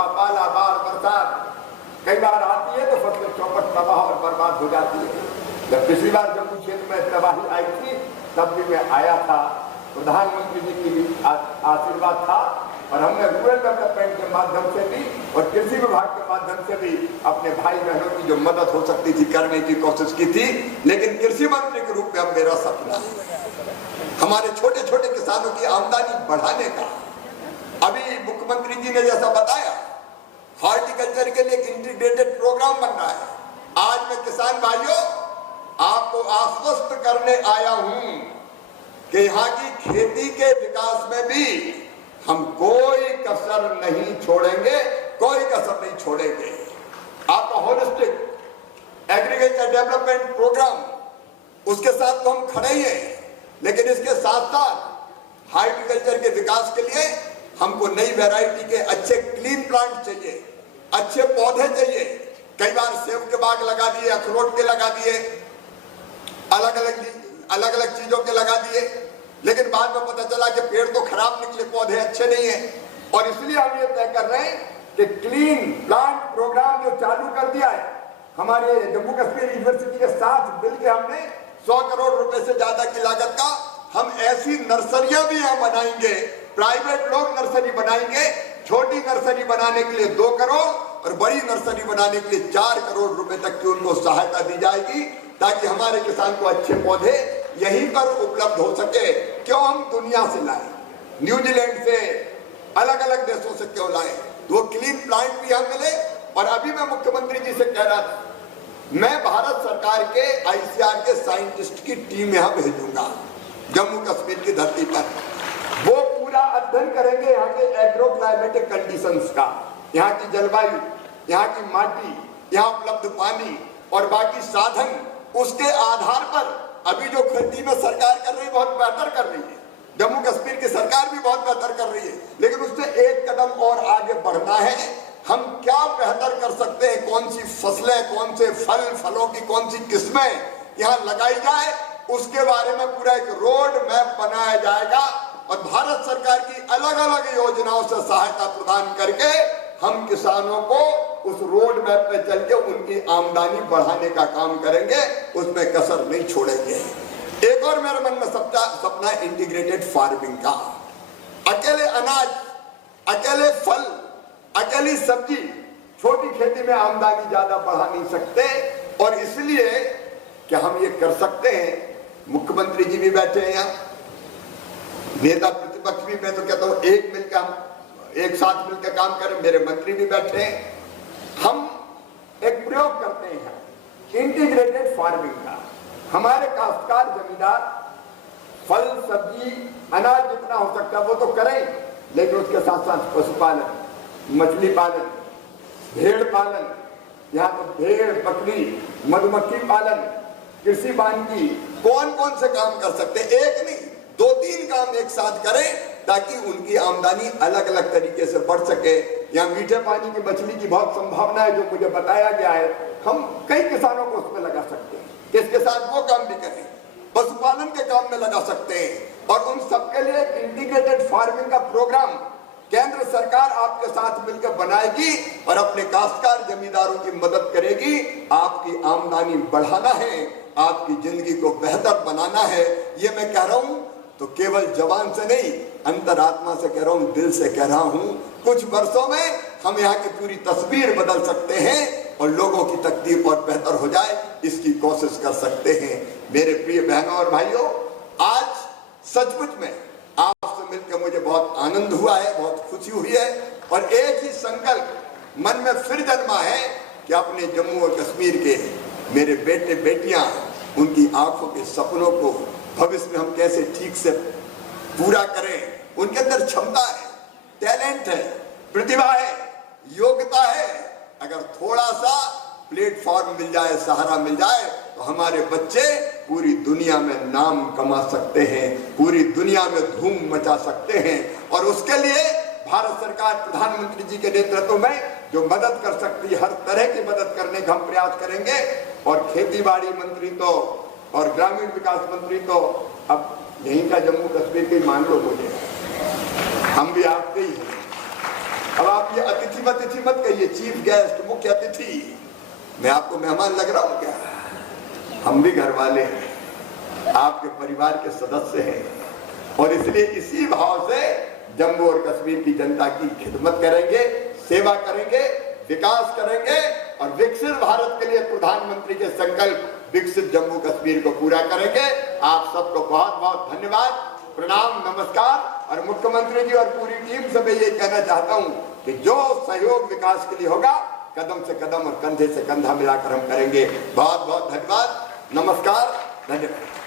सूखा, पाला, बाढ़, बरसात कई बार आती है तो फसलें चौपट, तबाह और बर्बाद हो जाती है। जब पिछली बार जम्मू क्षेत्र में तबाही आई थी तब भी मैं आया था, प्रधानमंत्री जी की भी आशीर्वाद था और हमने रूरल डेवलपमेंट के माध्यम से भी और कृषि विभाग के माध्यम से भी अपने भाई बहनों की जो मदद हो सकती थी करने की कोशिश की थी। लेकिन कृषि मंत्री के रूप में अब मेरा सपना है हमारे छोटे छोटे किसानों की आमदनी बढ़ाने का। अभी मुख्यमंत्री जी ने जैसा बताया, हॉर्टिकल्चर के लिए एक इंटीग्रेटेड प्रोग्राम बन रहा है। आज मैं किसान भाइयों आपको आश्वस्त करने आया हूं कि यहाँ की खेती के विकास में भी हम कोई कसर नहीं छोड़ेंगे, कोई कसर नहीं छोड़ेंगे। आपका होलिस्टिक एग्रीकल्चर डेवलपमेंट प्रोग्राम उसके साथ तो हम खड़े ही हैं, लेकिन इसके साथ साथ हॉर्टिकल्चर के विकास के लिए हमको नई वैरायटी के अच्छे क्लीन प्लांट चाहिए, अच्छे पौधे चाहिए। कई बार सेब के बाग लगा दिए, अखरोट के लगा दिए, अलग अलग चीजों के लगा दिए, लेकिन बाद में पता चला कि पेड़ तो खराब निकले, पौधे अच्छे नहीं हैं। और इसलिए हम ये तय कर रहे हैं कि क्लीन प्लांट प्रोग्राम जो चालू कर दिया है हमारे जम्मू कश्मीर यूनिवर्सिटी के साथ मिलकर, हमने 100 करोड़ रुपए से ज्यादा की लागत का हम ऐसी नर्सरियां भी यहाँ बनाएंगे। प्राइवेट लोग नर्सरी बनाएंगे, छोटी नर्सरी बनाने के लिए 2 करोड़ और बड़ी नर्सरी बनाने के लिए 4 करोड़ रुपए तक की उनको सहायता दी जाएगी, ताकि हमारे किसान को अच्छे पौधे यहीं पर उपलब्ध हो सके। क्यों हम दुनिया से लाएं, न्यूजीलैंड से, अलग अलग देशों से क्यों लाएं? वो क्लीन प्लांट भी यहाँ मिले। और अभी मैं मुख्यमंत्री जी से कह रहा था, मैं भारत सरकार के ICAR के साइंटिस्ट की टीम यहाँ भेजूंगा जम्मू कश्मीर की धरती पर। वो पूरा अध्ययन करेंगे यहाँ के एग्रो क्लाइमेटिक कंडीशंस का, यहाँ की जलवायु, यहाँ की माटी, यहाँ उपलब्ध पानी और बाकी साधन। उसके आधार पर अभी जो खेती में सरकार कर रही है बहुत बेहतर कर रही है, जम्मू कश्मीर की सरकार भी बहुत बेहतर कर रही है, लेकिन उससे एक कदम और आगे बढ़ना है। हम क्या बेहतर कर सकते हैं, कौन सी फसलें, कौन से फल, फलों की कौन सी किस्में यहाँ लगाई जाए, उसके बारे में पूरा एक रोड मैप बनाया जाएगा और भारत सरकार की अलग अलग योजनाओं से सहायता प्रदान करके हम किसानों को उस रोड मैप पे चल के उनकी आमदनी बढ़ाने का काम करेंगे, उसमें कसर नहीं छोड़ेंगे। एक और मेरे मन में सपना इंटीग्रेटेड फार्मिंग का। अकेले अनाज, अकेले फल, अकेली सब्जी, छोटी खेती में आमदनी ज्यादा बढ़ा नहीं सकते। और इसलिए क्या हम ये कर सकते हैं, मुख्यमंत्री जी भी बैठे हैं यहाँ, नेता प्रतिपक्ष भी, मैं तो कहता हूँ एक साथ मिलकर काम करें, मेरे मंत्री भी बैठे हैं। हम एक प्रयोग करते हैं इंटीग्रेटेड फार्मिंग का। हमारे काश्तकार जमींदार फल, सब्जी, अनाज जितना हो सकता है वो तो करें, लेकिन उसके साथ साथ पशुपालन, मछली पालन, भेड़ पालन, यहाँ तो भेड़, बकरी, मधुमक्खी पालन, कृषि वानिकी, कौन कौन से काम कर सकते हैं, एक नहीं 2-3 काम एक साथ करें ताकि उनकी आमदनी अलग अलग तरीके से बढ़ सके। यहाँ मीठे पानी की मछली की बहुत संभावना है जो मुझे बताया गया है, हम कई किसानों को उसमें लगा सकते हैं, इसके साथ वो काम भी करें, पशुपालन के काम में लगा सकते हैं। और उन सबके लिए एक इंटीग्रेटेड फार्मिंग का प्रोग्राम केंद्र सरकार आपके साथ मिलकर बनाएगी और अपने काश्तकार जमींदारों की मदद करेगी। आपकी आमदनी बढ़ाना है, आपकी जिंदगी को बेहतर बनाना है, ये मैं कह रहा हूं तो केवल जबान से नहीं, अंतरात्मा से कह रहा हूं, दिल से कह रहा हूं। कुछ वर्षों में हम यहाँ की पूरी तस्वीर बदल सकते हैं और लोगों की तकदीर और बेहतर हो जाए, इसकी कोशिश कर सकते हैं। मेरे प्रिय बहनों और भाइयों, आज सचमुच में आपसे मिलकर मुझे बहुत आनंद हुआ है, बहुत खुशी हुई है और एक ही संकल्प मन में फिर जन्मा है कि अपने जम्मू और कश्मीर के मेरे बेटे बेटियां, उनकी आंखों के सपनों को भविष्य में हम कैसे ठीक से पूरा करें। उनके अंदर क्षमता है, टैलेंट है, प्रतिभा है, योग्यता है। अगर थोड़ा सा प्लेटफॉर्म मिल जाए, सहारा मिल जाए, तो हमारे बच्चे पूरी दुनिया में नाम कमा सकते हैं, पूरी दुनिया में धूम मचा सकते हैं। और उसके लिए भारत सरकार प्रधानमंत्री जी के नेतृत्व में जो मदद कर सकती है, हर तरह की मदद करने का हम प्रयास करेंगे। और खेती बाड़ी मंत्री तो और ग्रामीण विकास मंत्री तो अब यहीं का जम्मू कश्मीर के मान लो मुझे, हम भी आपके ही हैं। अब आप ये अतिथि चीफ अतिथि मत कहिए, चीफ गेस्ट, मुख्य अतिथि। मैं आपको मेहमान लग रहा हूं क्या? हम भी घर वाले हैं, आपके परिवार के सदस्य हैं, और इसलिए इसी भाव से जम्मू और कश्मीर की जनता की खिदमत करेंगे, सेवा करेंगे, विकास करेंगे और विकसित भारत के लिए प्रधानमंत्री के संकल्प विकसित जम्मू कश्मीर को पूरा करेंगे। आप सबको बहुत बहुत धन्यवाद, प्रणाम, नमस्कार। और मुख्यमंत्री जी और पूरी टीम से मैं ये कहना चाहता हूं कि जो सहयोग विकास के लिए होगा, कदम से कदम और कंधे से कंधा मिलाकर हम करेंगे। बहुत बहुत धन्यवाद, नमस्कार, धन्यवाद।